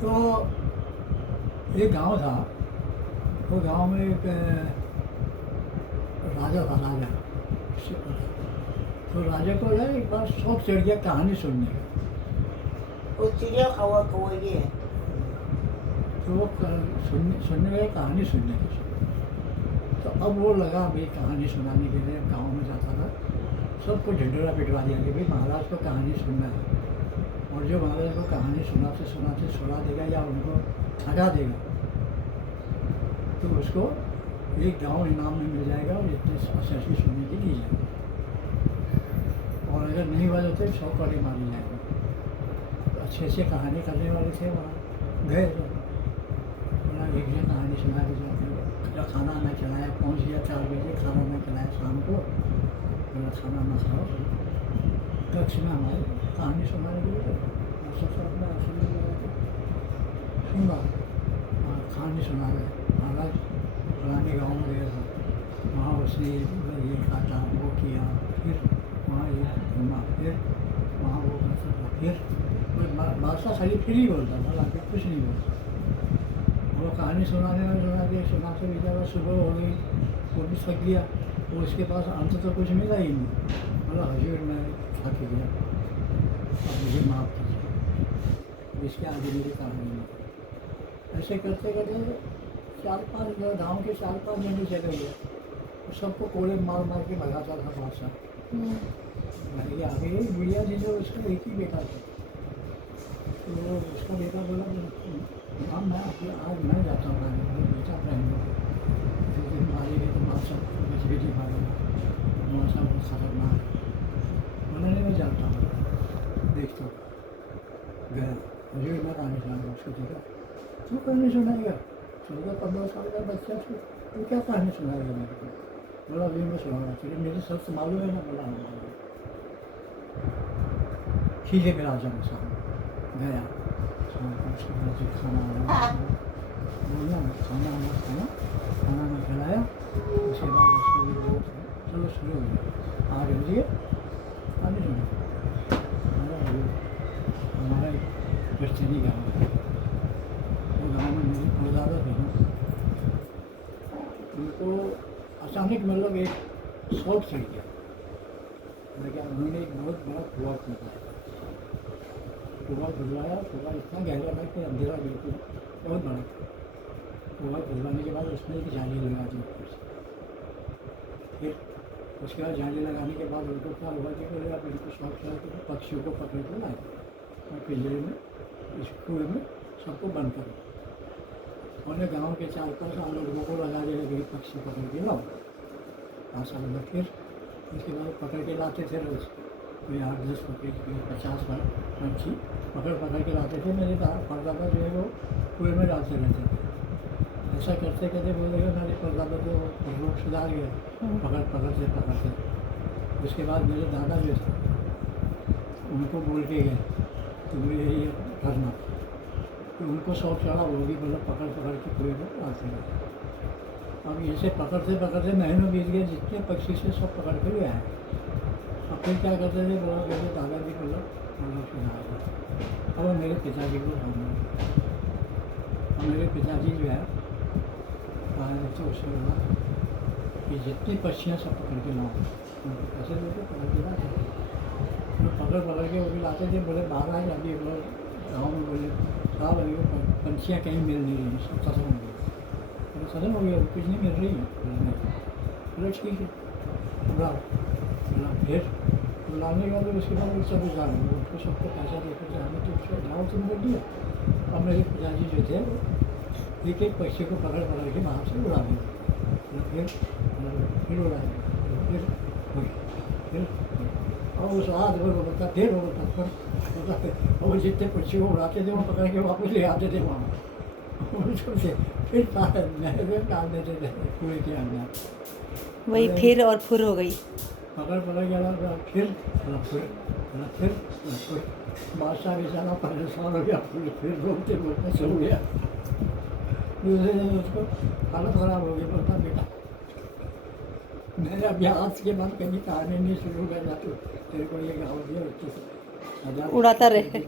तो एक गांव था, वो गांव में एक राजा था, राजा। तो राजा को ना एक बार शौक चढ़ गया कहानी सुनने का। वो चिड़िया खावा कौवा ये है। तो वो सुनने गया, कहानी सुनने का। तो अब वो लगा भाई कहानी सुनाने के लिए गांव में जाता था, सबको ढिंढोरा पिटवा दिया कि भाई महाराज को कहानी सुनना है। और जो महाराज को कहानी सुनाते सुनाते सुना देगा या उनको थका देगा तो उसको एक गांव इनाम में मिल जाएगा और इतने असरसी सुनने के लिए जाएगा। और अगर नहीं हुआ तो 100 कौड़े मारी जाएगा। तो अच्छे अच्छे कहानी करने वाले थे वहाँ गए, तो बोला एक दिन कहानी सुना के जाते हैं। खाना ना खिलाया, पहुँच गया 4 बजे, खाना ना खिलाया शाम को। बोला खाना ना खाओ, दक्षिणा हमारे कहानी सुनाने के लिए सबसे अपना सुनने लगा के सुना और कहानी सुना रहे। महाराज पुराने गाँव में गया था, वहाँ उसने ये काटा, वो किया, फिर वहाँ ये घूमा, फिर वहाँ वो करता था, फिर बादशाह खाली फिर ही बोलता था, आगे कुछ नहीं बोलता। वो कहानी सुनाने में सुनाते बेचारा सुबह हो गई, वो भी थक गया। वो उसके पास अंत तो कुछ मिला ही नहीं। बोला हजूर मैं थक गया, अब मुझे माफ़ कीजिए, इसके आगे मेरी कहानी नहीं। ऐसे करते करते 4-5 गाँव के 4-5 जने चले गए। तो सबको कोड़े मार मार के भगाता था बादशाह। भाई आगे एक बुढ़िया थी जो उसका एक ही बेटा था। तो उसका बेटा बोला हाँ मैं आज मैं जाता हूँ, मेरे बेटा रहेंगे, जिस दिन मारेंगे तो बादशाह बच बेटी मारेगा, बादशाह बहुत खतरनाक है। उन्होंने मैं जाता हूँ, देखता हूँ। गया हजूर मैं कहानी सुनाऊंगा। उसको देखा, तू कहानी सुनाएगा? 14-15 साल का बच्चा तू क्या कहानी सुनाएगा मेरे को? बोला अभी मैं सुनाऊंगा, तुझे मेरी सबसे मालूम है ना? बोला ठीक है, मेरा आ जाऊँगा सामने। गया उसके बाद जो खाना बोला खाना में खिलाया। उसके बाद उसको भी बोला चलो शुरू हो गया 8 बजे कहानी सुना। हमारा एक क्रिश्चियनी गाँव है, वो गाँव में मेरी परदादा थे ना, उनको अचानक मतलब एक शौक चढ़ गया। लेकिन उन्होंने एक बहुत बड़ा कुआं खोदा, कुआं खुदवाया। कुआं इतना गहरा था कि अंधेरा बिल्कुल बहुत बड़ा। कुआं खुदवाने के बाद उसमें एक जाली लगा दी ऊपर से। फिर उसके बाद जाली लगाने के बाद उनको क्या हुआ कि बोले आप इनको शौक चढ़ा के पक्षियों को पकड़ कर लाए और पिंजरे में इस कुएँ में सबको बंद करो। उन्होंने गाँव के 4-5 लोगों को लगा दे लगे पक्षी पकड़ के लाओ। 5 साल में फिर उसके बाद पकड़ के लाते थे रोज़, कोई 8-10 पकड़ के 50 पंछी पकड़ के लाते थे। मेरे परदादा जो है वो कुएँ में डालते रहते थे। ऐसा करते करते बोलेगा मेरे परदादा तो रोग सुधार गया पकड़ते। उसके बाद मेरे दादा जो थे उनको बोल के गए तुम ये करना। तो उनको शौक चढ़ा, वो भी मतलब पकड़ के कुएँ में डालते रहे। अब ऐसे पकड़ते महीनों बीत गए, जितने पक्षी से सब पकड़ के ले आए। अब फिर क्या करते थे, बोला मेरे दादाजी को लोग सुना। अब मेरे पिताजी को सुना। और मेरे पिताजी जो है तो उससे बोला कि जितनी पक्षियाँ सब पकड़ के लाओ। ऐसे लोग पकड़ के लाते तो पकड़ के वो भी लाते थे। बोले महाराज अभी लोग गाँव में बोले साहब अभी वो पंछियाँ कहीं मिल नहीं रही, सब खत्म हो गई। खत्म हो गया, कुछ नहीं मिल रही है। बोले ठीक है बुलाओ। फिर बुलाने के बाद उसके बाद सब जाने उसको सबको पैसा देकर जाने तो उसको जाओ तुम बोल दिया। अब मेरे पिताजी जो थे एक पक्षी को पकड़ के बाहर से उड़ा दिया। फिर उड़ाए, फिर और उस हाथ भर होता फिर होता और वो जितने पक्षी को उड़ाते थे वो पकड़ के वापस ले आते थे वहाँ। फिर नहर में डाल देते थे कुएँ के अंदर। वही फिर और फुर हो गई। पकड़ गया फिर बादशाह बेचारा परेशान हो गया। फिर रोकते सो गया। दूसरे दिन उसको हालत ख़राब हो गई। बोलता बेटा मैं अभी आज के बाद कहीं कहानी नहीं शुरू करना, तो तेरे को ये गाँव दिया अच्छे से उड़ाता रहे।